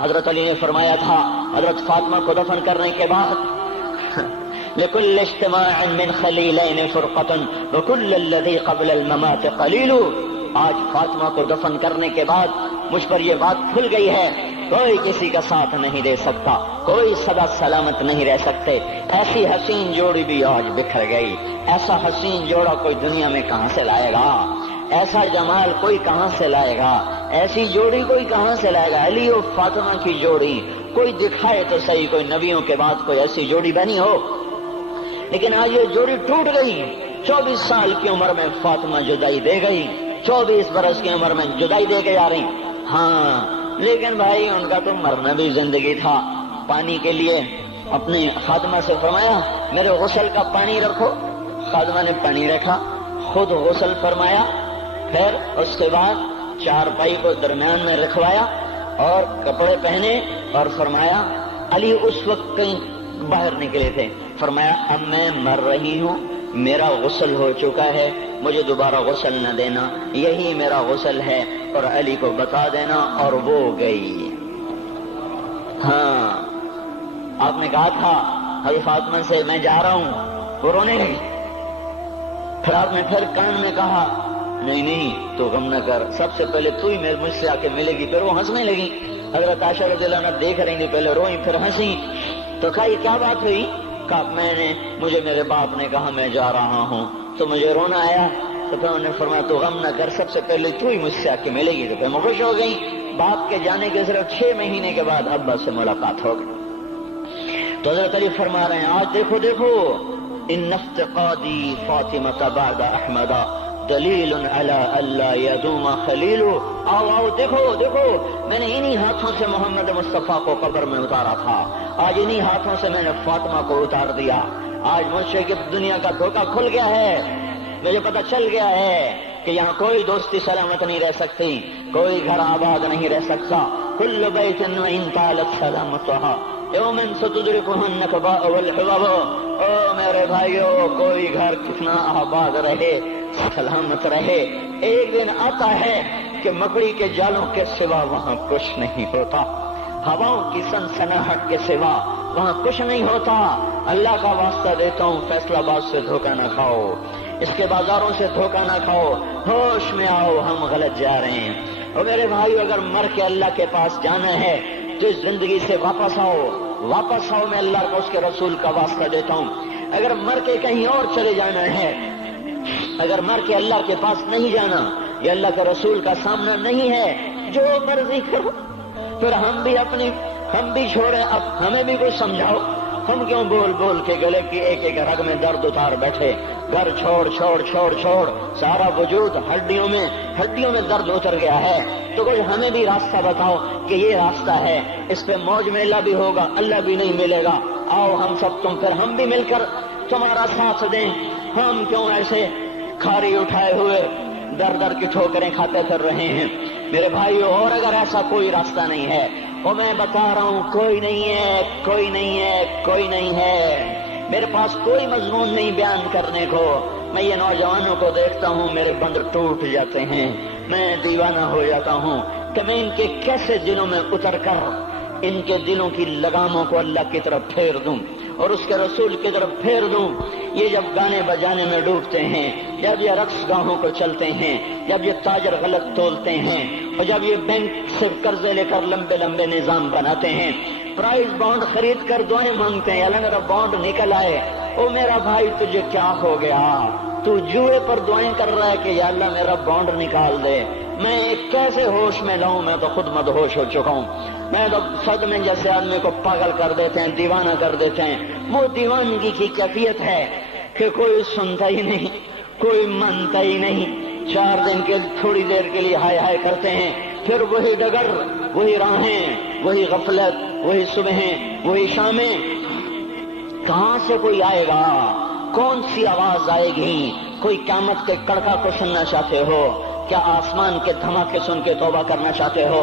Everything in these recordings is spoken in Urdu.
حضرت علی نے فرمایا تھا حضرت فاطمہ کو دفن کرنے کے بعد لِكُلِّ اجْتِمَاعٍ مِّن خَلِيلَيْنِ فُرْقَةٌ وَكُلَّ الَّذِي قَبْلَ الْمَمَاتِ قَلِيلٌ۔ آج فاطمہ کو دفن کرنے کے بعد مجھ پر یہ بات کھل گئی ہے، کوئی کسی کا ساتھ نہیں دے سکتا، کوئی سدا سلامت نہیں رہ سکتے۔ ایسی حسین جوڑی بھی آج بکھر گئی، ایسا حسین جوڑا کوئی دنیا میں کہاں سے لائے گا، ایسا جمال کوئی کہاں سے لائے گا، ایسی جوڑی کوئی کہاں سے لائے گا۔ علی و فاطمہ کی جوڑی کوئی دکھائے تو صحیح، کوئی نبیوں کے بعد کوئی ایسی جوڑی بنی ہو، لیکن آج یہ جوڑی ٹوٹ گئی۔ 24 سال کی عمر میں فاطمہ جدائی دے گئی، 24 برس کی عمر میں جدائی دے کے جا رہی۔ ہاں لیکن بھائی ان کا تو مرنا بھی زندگی تھا۔ پانی کے لیے اپنی خادمہ سے فرمایا میرے غسل کا پانی رکھو، خادمہ نے پانی رکھا، خود غسل فرمایا، پھر اس کے بعد چارپائی کو درمیان میں رکھوایا اور کپڑے پہنے اور فرمایا، علی اس وقت کہیں باہر نکلے تھے، فرمایا اب میں مر رہی ہوں، میرا غسل ہو چکا ہے، مجھے دوبارہ غسل نہ دینا، یہی میرا غسل ہے اور علی کو بتا دینا، اور وہ گئی۔ ہاں آپ نے کہا تھا حضرت فاطمہ سے میں جا رہا ہوں، وہ رونے لگی، پھر آپ نے پھر کان میں کہا نہیں نہیں تو غم نہ کر، سب سے پہلے تو ہی مجھ سے آ کے ملے گی۔ پھر وہ ہنسنے لگی، حضرت عائشہ رضی اللہ عنہا دیکھ رہی تھی، پہلے روئی پھر ہنسی، تو کہا یہ کیا بات ہوئی؟ کہا مجھے میرے باپ نے کہا میں جا رہا ہوں تو مجھے رونا آیا، تو پھر انہوں نے فرمایا تو غم نہ کر، سب سے پہلے تو ہی مجھ سے آ کے ملے گی۔ تو پھر میں خوش ہو گئی۔ باپ کے جانے کے صرف 6 مہینے کے بعد ابا سے ملاقات ہو گئی۔ تو حضرت علی فرما رہے ہیں آج دیکھو دیکھو ان افتقادی فاطمہ بعد احمد دلیل علی اللہ یدوم خلیل۔ آؤ آؤ دیکھو دیکھو، میں نے انہی ہاتھوں سے محمد مصطفیٰ کو قبر میں اتارا تھا، آج انہی ہاتھوں سے میں نے فاطمہ کو اتار دیا۔ آج مجھ سے کہ دنیا کا دھوکہ کھل گیا ہے، مجھے پتہ چل گیا ہے کہ یہاں کوئی دوستی سلامت نہیں رہ سکتی، کوئی گھر آباد نہیں رہ سکتا۔ کل بیت وإن طالت سلامتها یوم ستدرکها النکباء والحباب۔ او میرے بھائیو، کوئی گھر کتنا آباد رہے، سلامت رہے، ایک دن آتا ہے کہ مکڑی کے جالوں کے سوا وہاں کچھ نہیں ہوتا، ہواؤں کی سنسناہٹ کے سوا وہاں کچھ نہیں ہوتا۔ اللہ کا واسطہ دیتا ہوں فیصل آباد سے دھوکہ نہ کھاؤ، اس کے بازاروں سے دھوکہ نہ کھاؤ، ہوش میں آؤ، ہم غلط جا رہے ہیں۔ اور میرے بھائیو، اگر مر کے اللہ کے پاس جانا ہے تو اس زندگی سے واپس آؤ، واپس آؤ، میں اللہ کا اس کے رسول کا واسطہ دیتا ہوں۔ اگر مر کے کہیں اور چلے جانا ہے، اگر مر کے اللہ کے پاس نہیں جانا یا اللہ کے رسول کا سامنا نہیں ہے، جو مرضی کرو، پھر ہم بھی چھوڑیں، اب ہمیں بھی کوئی سمجھاؤ، ہم کیوں بول بول کے گلے کی ایک ایک رگ میں درد اتار بیٹھے، گھر چھوڑ چھوڑ چھوڑ چھوڑ، سارا وجود ہڈیوں میں درد اتر گیا ہے، تو کوئی ہمیں بھی راستہ بتاؤ کہ یہ راستہ ہے، اس پہ موج میلہ بھی ہوگا، اللہ بھی نہیں ملے گا، آؤ ہم سب پھر ہم بھی مل کر تمہارا ساتھ دیں۔ ہم کیوں ایسے کھاری اٹھائے ہوئے در در کی ٹھوکریں کھاتے پھر رہے ہیں؟ میرے بھائیو، اور اگر ایسا کوئی راستہ نہیں ہے، اور میں بتا رہا ہوں کوئی نہیں ہے، کوئی نہیں ہے، کوئی نہیں ہے، میرے پاس کوئی مضمون نہیں بیان کرنے کو۔ میں یہ نوجوانوں کو دیکھتا ہوں، میرے بند ٹوٹ جاتے ہیں، میں دیوانہ ہو جاتا ہوں کہ میں ان کے کیسے دلوں میں اتر کر ان کے دلوں کی لگاموں کو اللہ کی طرف پھیر دوں اور اس کے رسول کی طرف پھیر دوں۔ یہ جب گانے بجانے میں ڈوبتے ہیں، جب یہ رقص گاہوں کو چلتے ہیں، جب یہ تاجر غلط تولتے ہیں، اور جب یہ بینک سے قرضے لے کر لمبے لمبے نظام بناتے ہیں، پرائز بانڈ خرید کر دعائیں مانگتے ہیں اللہ میرا بانڈ نکل آئے، او میرا بھائی تجھے کیا ہو گیا؟ تو جوئے پر دعائیں کر رہا ہے کہ یا اللہ میرا بانڈ نکال دے۔ میں کیسے ہوش میں لاؤں؟ میں تو خود مدہوش ہو چکا ہوں۔ میں تو صدمے جیسے آدمی کو پاگل کر دیتے ہیں، دیوانہ کر دیتے ہیں۔ وہ دیوانگی کی کیفیت ہے کہ کوئی سنتا ہی نہیں، کوئی مانتا ہی نہیں، 4 دن کے تھوڑی دیر کے لیے ہائے ہائے کرتے ہیں، پھر وہی ڈگر، وہی راہیں، وہی غفلت، وہی صبحیں، وہی شامیں۔ کہاں سے کوئی آئے گا؟ کون سی آواز آئے گی؟ کوئی قیامت کے کڑکا کو سننا چاہتے ہو؟ کیا آسمان کے دھماکے سن کے توبہ کرنا چاہتے ہو؟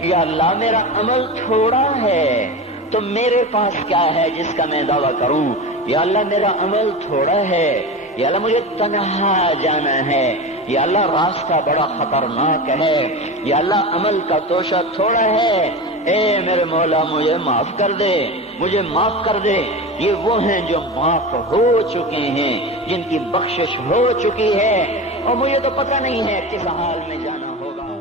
یا اللہ میرا عمل تھوڑا ہے تو میرے پاس کیا ہے جس کا میں دعویٰ کروں؟ یا اللہ میرا عمل تھوڑا ہے، یا اللہ مجھے تنہا جانا ہے، یا اللہ راستہ بڑا خطرناک ہے، یا اللہ عمل کا توشہ تھوڑا ہے، اے میرے مولا مجھے معاف کر دے، مجھے معاف کر دے۔ یہ وہ ہیں جو معاف ہو چکے ہیں، جن کی بخشش ہو چکی ہے، اور مجھے تو پتہ نہیں ہے کس حال میں جانا ہوگا۔